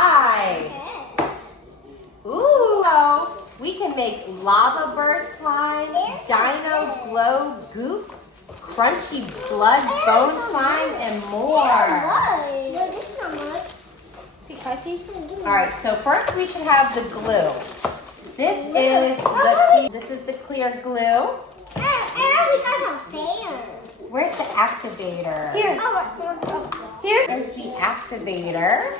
slide. Ooh, so we can make lava burst slime, Dino glow goop, crunchy blood bone slime, and more. No, this is not much. All right, so first we should have the glue. This is the clear glue. And we got some fan. Where's the activator? Here. Here is the activator.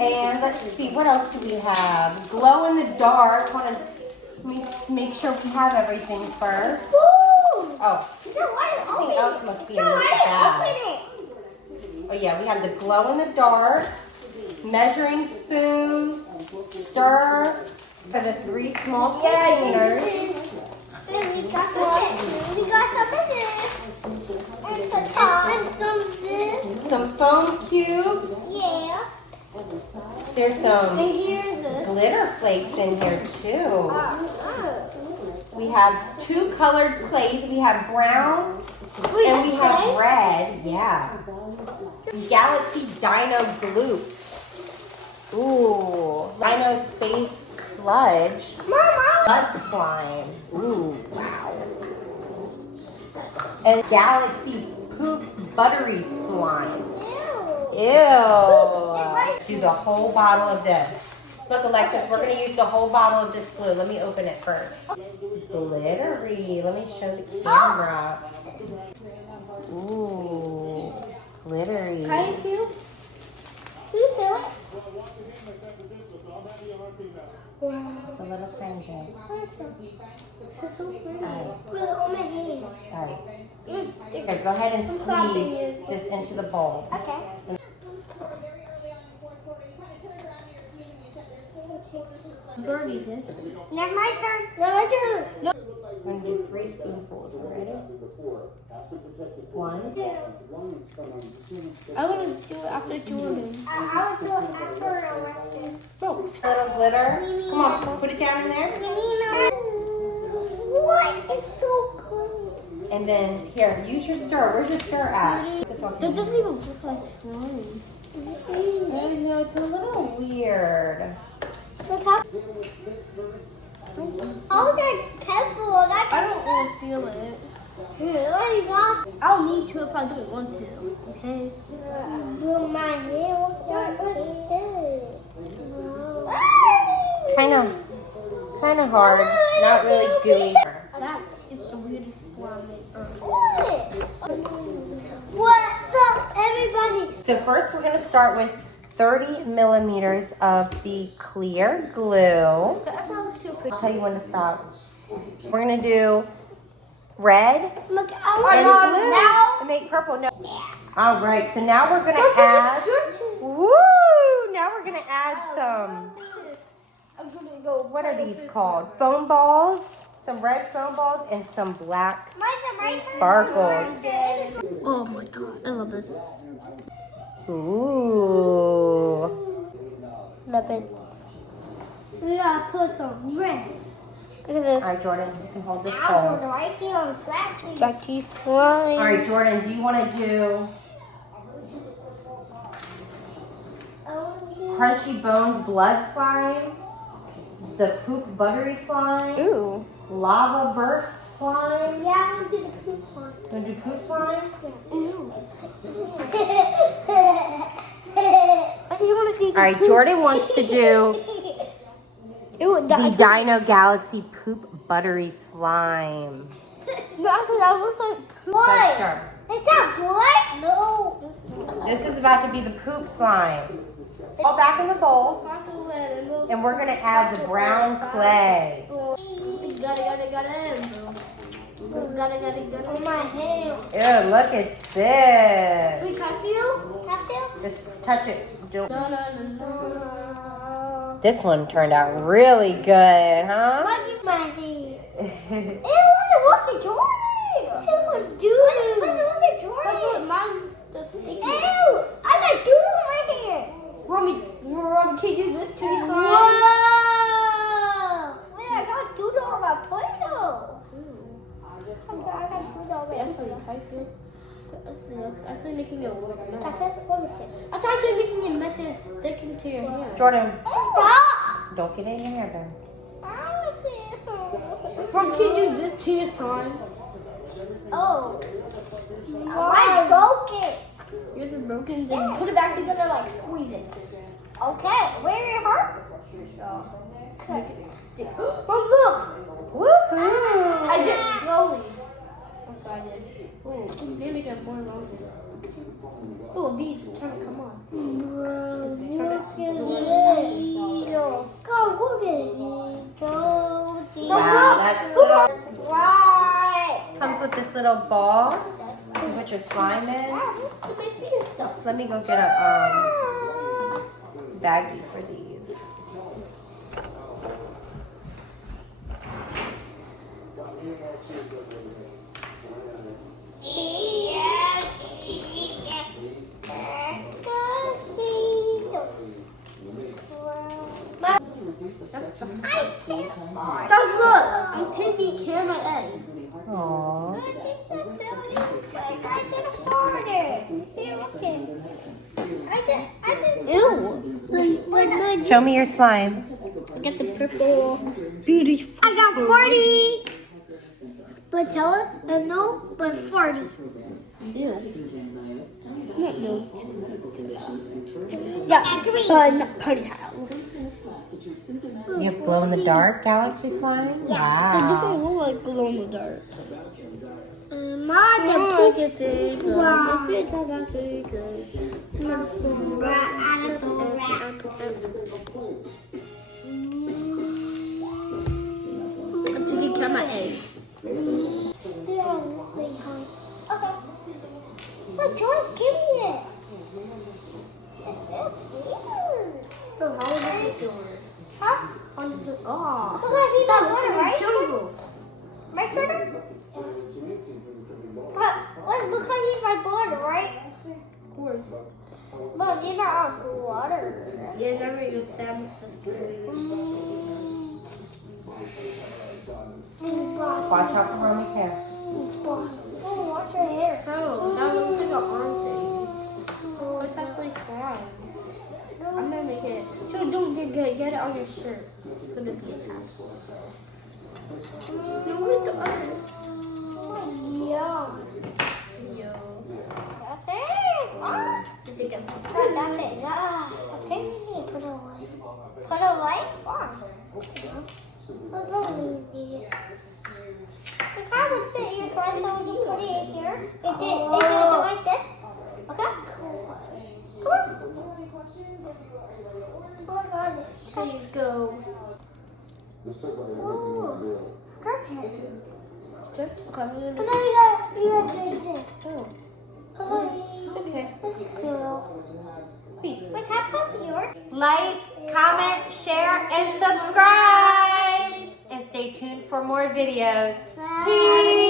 And let's see, what else do we have? Glow in the dark. Let me make sure we have everything first. Ooh. Oh, Something else must be in this bag. Oh yeah, we have the glow in the dark, measuring spoon, stir for the 3 small containers. We got some of this. And some of this. Some foam cubes. Yeah. There's some And here's this. glitter flakes in here too. We have 2 colored clays. We have brown and we have red. Yeah. Galaxy Dino glue. Ooh. Dino space sludge. Blood slime. Ooh, wow. And Galaxy poop buttery slime. Ew. Do the whole bottle of this. Look, Alexis, we're going to use the whole bottle of this glue. Let me open it first. Glittery. Let me show the camera. Ooh, glittery. How do you feel? Do you feel it? It's a little tiny bit. This is so pretty. Alright. Put it on my hand. Alright. Okay, go ahead and squeeze this into the bowl. Okay. Birdie did. Now my turn. Now my turn. No. We're going to do 3 spoonfuls. Ready? 1. I want to do it after Jordan. I will do it after I rest it. Little glitter. Come on, put it down in there. What is so good? And then, here, use your stir. Where's your stir at? This one. That doesn't even look like slime. I know, it's a little weird. Look how. Oh, that pepper. I don't want to feel it. I'll need to if I don't want to. Okay. My hair. Kind of hard. Not really gooey. That is the weirdest slime ever. What's up, everybody? So first we're going to start with 30 millimeters of the clear glue. That sounds so pretty. I'll tell you when to stop. We're going to do red Look, and blue and make purple. No. All right, so now we're going to add, woo! Now we're going to add some, I'm gonna go. what are these called? Foam balls, some red foam balls, and some black sparkles. Oh my god, I love this. Ooh. Love it. we gotta put some red. Look at this. All right, Jordan, you can hold this Apples bowl. right here on the plastic. Stretchy slime. All right, Jordan, do you want to do Crunchy Bones blood slime, the poop buttery slime, Ooh. lava burst slime? Yeah, I'm gonna do the poop one. You want to do poop slime? I just want to see. All right, Jordan wants to do Ew, the Dino Galaxy poop buttery slime. Actually, that looks like poop. That's What? sharp. Is that good? No. This is about to be the poop slime. All back in the bowl, and we're gonna add the brown clay. Got it. On my hand. Ew, look at this. Wait, can I feel? Can I feel? Just touch it. Don't. No. This one turned out really good, huh? What is my hand? It wasn't working, Jordan. It was doodle. It wasn't working, Jordan. Mine's the sticky. Ew! I got doodle in my hand. Romy, can you do this to your slime? Whoa! Wait, I got doodle on my Play-Doh. I got doodle on my Wait, I'm sorry, how you feel? It's actually making it worse. That's it. What is it? I'm trying to make a mess and it's sticking to your hair. Jordan, Stop! don't get it in your hair, then. Mom, can you do this to your son? Oh. I broke it. Yours is broken, then put it back together, like squeeze it. Okay. Where it hurt? Make it stick. Oh, look! Woohoo! I did it slowly. That's what I did. Oh, maybe I got more longer. Oh, B, trying to come on. Look at it. Go, look at it. Go. Wow, that's so... Right. Comes with this little ball. You can put your slime in. So let me go get a baggie for these. Guys, look! I'm taking care of my eggs. Aww. Ew. Show me your slime. I got the purple beauty. I got 40. But tell us, no, but 40. Ew. Not no. Yeah, not party towel. You have glow in the dark galaxy slime? It Wow. doesn't look like glow in the dark. Mom, I can say good. Wow. If it's not actually good. I'm taking care of my eggs. Okay. But George, give me it. So how is it yours? Huh? Oh. Look, he's got water, right? Jungle. Right, Jordan? But look like he's my border, right? Of course. But he's not on water. Yeah, never your Sam's sister. Watch out for Romy's hair. Oh, watch your hair. Oh, that looks like an arm thing. Oh, it's actually slime. I'm gonna make it. So don't get it on your shirt. It's gonna be attached. No, where's the other? Yeah. Yo. That's it. Did they get That's it. That's it. Put it away. Put it away? The car would fit your toy, so we put it in here. It did like this. Okay? Come on. Oh my god. There you go. Ooh. Scratch it. Strip. Okay, I'm But gonna. then you gotta do this. Oh, It's okay. This is cool. Wait. Wait, tap yours. Like, comment, share, and subscribe. And stay tuned for more videos. Peace.